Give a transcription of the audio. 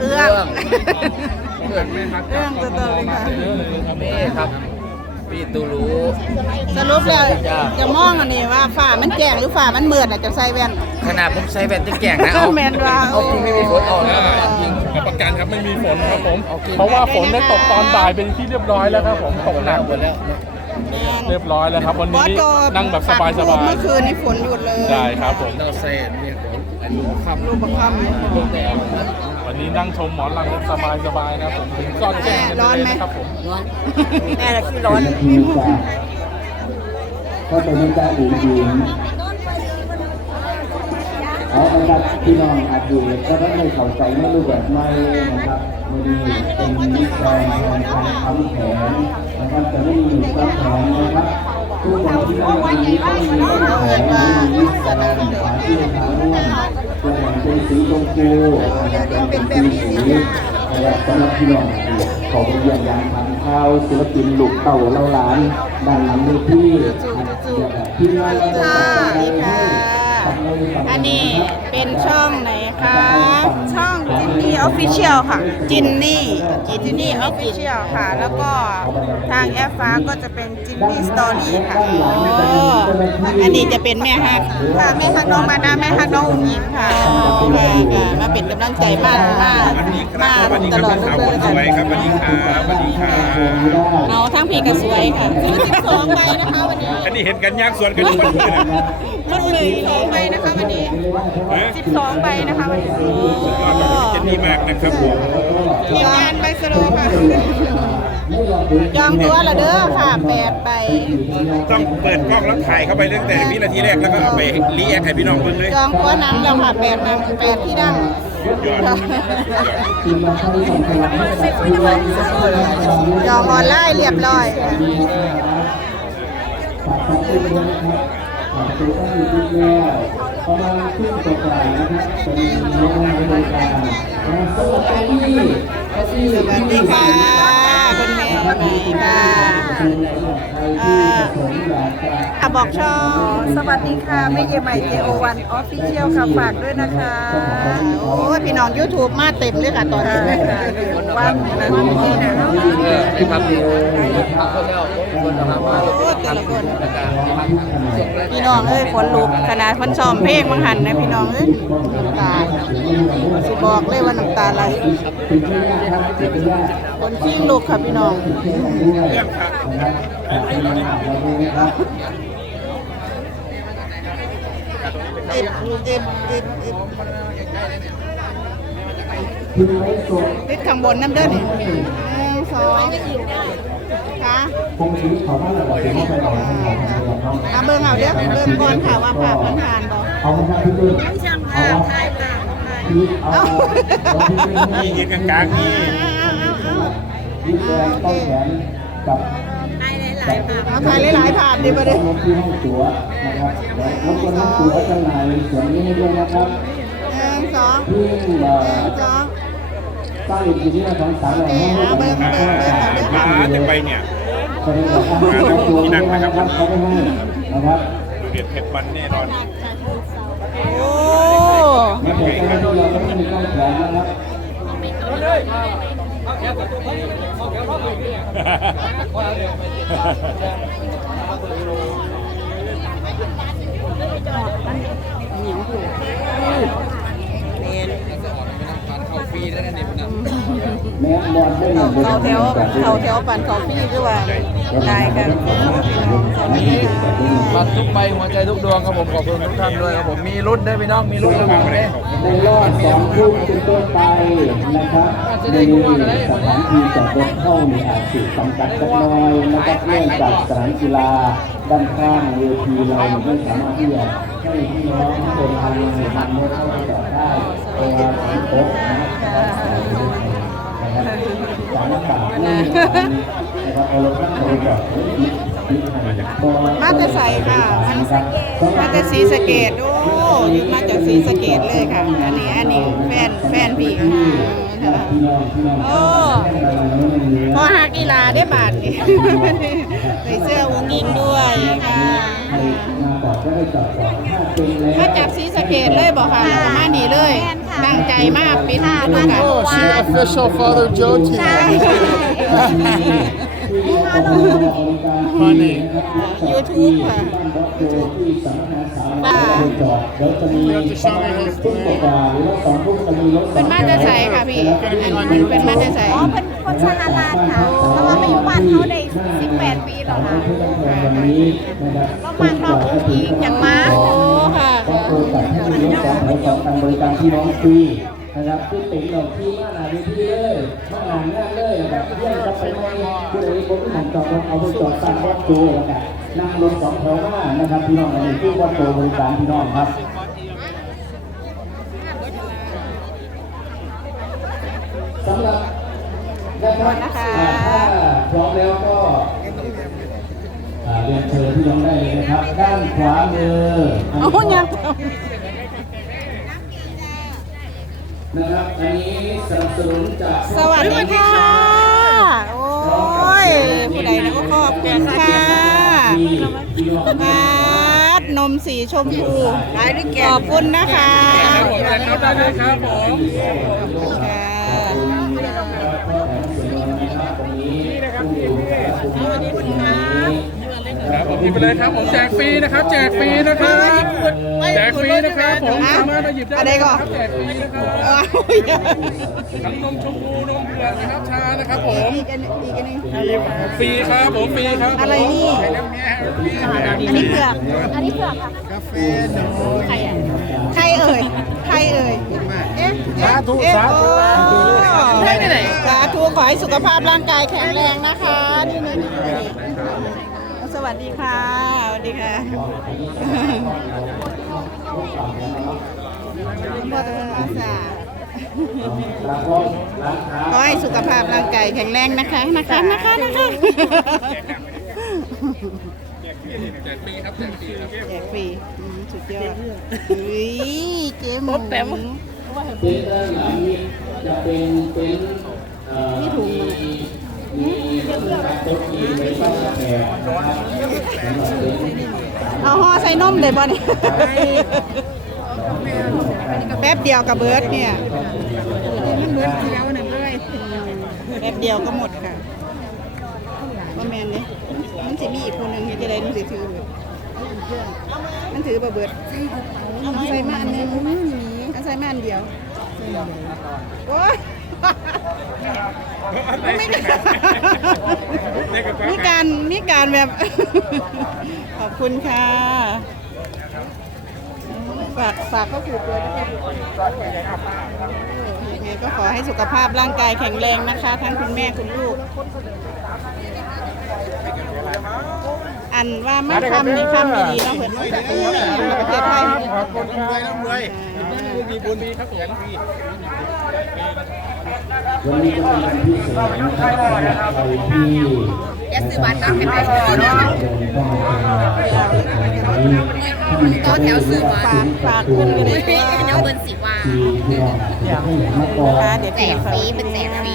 เอื้องเพื่อนไม่ฮักเอื้องสตอรี่ค่ะนี่ครับพี่ตูรู้สรุปแล้วจะมองอันนี้ว่าฝ่ามันแจ้งหรือฝ่ามันมืดอะจะใส่แว่นขนาดผมใช้แบตติ๊กแก่งนะเอาแมนว่าเอาจริงไม่มีฝนออกนะจริงรับประกันครับไม่มีฝนครับผมโอเคเพราะว่าฝนได้ตกตอนบ่ายเป็นที่เรียบร้อยแล้วครับผมตกหนักหมดแล้วแมนเรียบร้อยแล้วครับวันบอนี้สโจนั่งแบบสบายสบาเมื่ยอคืนนี้ฝนหยุดเลยได้ครับผมเราเซนเนี่ยผมไอ้ลูกข้ามลูกประคำลูกแดง วันนี้นั่งชมหมอลำสบายสบายๆครับผมถึงก้อนแจ้งกันร้อนเลยไหมนะครับผมแม่ละคือร้อนทีมจากก็เป็นนิจาอุ๋งหญิงเอาละครับพี่น้องอาจอยู่ก็ต้องไม่เข้าใจในรูปแบบใหม่นะครับวันนี้เป็นนิสแกนการทำแผนนะครับจะไม่มีซ้ำแผนนะครับทุกคนที่นั่งวันนี้ต้องมีแผนมีนิสแกนฝาที่ทางร่วม จะแบ่งเป็นสีชมพูนะครับเป็นสีสีนะครับสำหรับพี่น้องขอเป็นอย่างย่างพันข้าวศิลปินลูกเต่าเล่าล้านด้านหลังเวทีที่งานเราจะค่ะจัดนี่ให้ค่ะ อันนี้เป็นช่องไหนคะ ช่องจินนี่ออฟฟิเชียลค่ะ จินนี่จินนี่ออฟฟิเชียลค่ะ แล้วก็ทางแอฟฟ้าก็จะเป็นจินนี่สตอรี่ค่ะอ๋ออันนี้จะเป็นแม่ฮักค่ะแม่ฮักน้องมานะแม่ฮักน้องอุ้งอิงค่ะค่ะค่ะมาเป็นกำลังใจมากมากมาตลอดทุกเรื่องเลยค่ะสวัสดีครับสวัสดีครับเอาทั้งพี่ก็สวยค่ะสิบสองใบนะคะวันนี้อันนี้เห็นกันย่างสวนกันทุกวันเลย นะรุ่นหนึ่งสองใบนะคะวันนี้สิบสองใบนะคะวันนี้เจนนี่มากนะครับผมทีมงานใบสโลค่ะจองตัวละเด้อค่ะแปดใบต้องเปิดกล้องแล้วถ่ายเข้าไปตั้งแต่วินาทีแรกแล้วก็เอาไปรีแอคให้พี่น้องเบิ่งเลยจองตัวหนังแล้วค่ะแปดหนังแปดที่ดังจองออนไลน์เรียบร้อย ค่ะประมาณครึ่งกว่าๆนะครับเป็นโรงงานบริการสวัสดีครับที่สวัสดีค่ะคุณแม่ใหม่ค่ะอ่ออะบอกช่อสวัสดีค่ะแม่เยใหม่ JO1 Official ค่ะฝากด้วยนะคะ โอ้ยพี่น้อง YouTube มาเต็มเลยค่ะตอนนี้ว่างนะที่นะที่ทำดีทำคนแล้วคนทำมาโอ้แต่ละคนประกาศที่มันส่งราย พี่น้องเอ้ยฝนลุกขนาดคนซ้อมเพลงบางหันนะพี่น้องเอ้ยน้ำตาสิบอกเลยว่าน้ำตาไหลคนขี้ลุกค่ะพี่น้องเอ็ดเอ็ดเอ็ดเอ็ดติดข้างบนน้ำเด้อนี่หนึ่งสอง ค่ะ คงชีวิตของท่านเราถึงไม่ต่อให้ของเราอาเบิ่งเอาเด้อเบิ่งก่อนค่ะว่าภาพมันผ่านบ่เอามาพี่ตุ้ยเอาพี่เอานี่ยืนกลางๆนี่พี่แดงต้องแขนกับเอาถ่ายหลายๆภาพดิบ่เด้อรถที่ห้องตัวนะครับรถคนห้องตัวจำหน่ายส่วนนี้ด้วยนะครับหนึ่งสองที่หนึ่งสอง สร้างอีกที่ของสามแหล่งห้องมาจะไปเนี่ยแสดงว่าการตัวนี้นะครับเขาไม่ให้นะครับเบียดเผ็ดมันแน่นอนโอ้ไม่ใช่แค่เราต้องมีต้องแขนนะครับเข้าฟรีแล้วกันเนี่ยนะ แม้บอลได้หนึ่งเขาแถวเขาแถวปั่นเขาพี่คือว่าได้กันพี่น้องสวัสดีค่ะบัตรทุกใบหัวใจทุกดวงครับผมขอบคุณทุกท่านด้วยครับผมมีรุ่นได้พี่น้องมีรุ่นระหว่างเลยในรอบสองทุ่มเป็นต้นไปนะครับในสถานที่จอดรถเข้ามีอาจสิจำกัดสักน้อยนะครับเนื่องจากสนามกีฬาด้านข้างเวทีเราไม่สามารถที่จะให้พี่น้องเดินทางมาทางรถเข้าไปจอดได้เพราะว่าฝนตกนะครับ สามอากาศนี่นะครับเอารถเข้าไปจอดรถนิดหน่อยเพราะว่ามาแต่ใส่ค่ะมันมาแต่สีสะเกดโอ้มาจากสีสะเกดเลยค่ะ อันนี้อันนี้แฟนแฟนพี่โอ้พอหากีฬาได้บาทนี่ใส่เสื้อวงยิงด้วยค่ะ มาจากสีสะเกดเลยบอกค่ะประมาณนี้เลยตั้งใจญ่มากปีหน้าด้วยกัน Oh, see official Father Joe team. ใช่ Funny. YouTube ค่ะบ้านจอดเดี๋ยวจะมีทุ่มกว่าหรือว่าสองทุ่มจะมีรถเป็นมาตรใสค่ะพี่ อันนี้เป็นมาตรใสอ๋อเป็นคนชนาลานค่ะเพราะว่ามาอยู่บ้านเขาได้18 ปีแล้วค่ะวันนี้นะครับก็มาน้องอุ้งอิงอย่างมาโอ้ค่ะก็โปรจัดให้มีรถสองแถวสองการบริการพี่น้องฟรีนะครับคือติ๋งเราที่มาหนาดีที่เลยมาอ่านงานเลยแบบเยี่ยมจะไปไหมผู้ใดคนที่ผมจอดรถเอาไปจอดตั้งวัดโจแล้วกันนั่งรถสองแถวมานะครับพี่น้องอันนี้คือวัดโจบริการพี่น้องครับสำหรับนะครับนะคะอ่าถ้าพร้อมแล้วก็อ่า เรียนเชิญพี่น้องได้เลยนะครับ ด้านขวามือเอายังนะครับอันนี้สนับสนุนจากสวัสดีค่ะ โอ้ยผู้ใดนะก็ขอบคุณค่ะพี่น้องมาดนมสีชมพูขอบคุณนะคะครับได้เลยครับผม ค่ะครับผมนี่ไปเลยครับผมแจกฟรีนะครับ แจกฟรีนะครับแจกฟรีนะครับผมสามารถมาหยิบได้อะไรเลยก่คอรันบแจกฟรีนะครับเอาทั้งนมชมพูนมเผือกนะครับชานะครับผมอีกอันอีกอันหนึงฟรีครับผมฟรีครับอะไรนี่อันนี้เผือกอันนี้เผือกค่ะใครเอ่ยใครเอ่ยเอ๊ะสาธุสาธุใช่ไหนสาธุขอให้สุขภาพร่างกายแข็งแรงนะคะนี่นี่นี่ส วัสดีค่ะสวัสดีค่ะพ่อตะวันอาสาขอให้สุขภาพร่างกายแข็งแรงนะคะนะคะนะคะนะคะแจกฟรีครับแจกฟรีครับแจกฟรีอืมสุดยอดอุ้ยเจ๊หมูเต็นท์ด้านหลังนี้จะเป็นเต็นท์เอ่อ มีมีรถจักรยานมีไฟฟ้าแผงนะครับสำหรับเต็นท์เอาห่อใส่นมได้บ่เนี่ยแป๊บเดียวกับเบิร์ดเนี่ยมันเบิร์ดเดียวหนึ่งเลยแป๊บเดียวก็หมดค่ะว่าแมนเนี่ยมันจะมีอีกคนหนึ่งที่จะได้มันสิถือเบิดมันถือบ่เบิร์ดเอาใส่มาอันหนึงเอาใส่มาอันเดียวโอ้ย ไม่มีการมีการแบบ ขอบคุณค่ะ ฝากฝากเข้าผูกเลยยังไงก็ขอให้สุขภาพร่างกายแข็งแรงนะคะ ทั้งคุณแม่คุณลูก อันว่าไม่คำในคำดีๆเนาะเพื่อนในประเทศไทยขอบคุณครับร่ำรวยมีบุญมีครับผม วันนี้ก็เป็นวันพิเศษนะครับสำหรับใครที่ยาซื้อบัตรนะให้ไปรอเนาะต่อแถวซื้อฝากฝากคุณไปเลยเดี๋ยวเบิ้นสิว่าที่พี่น้องอยากให้เป็นมาก่อนเดี๋ยวแจกฟรีเป็นแจกฟรี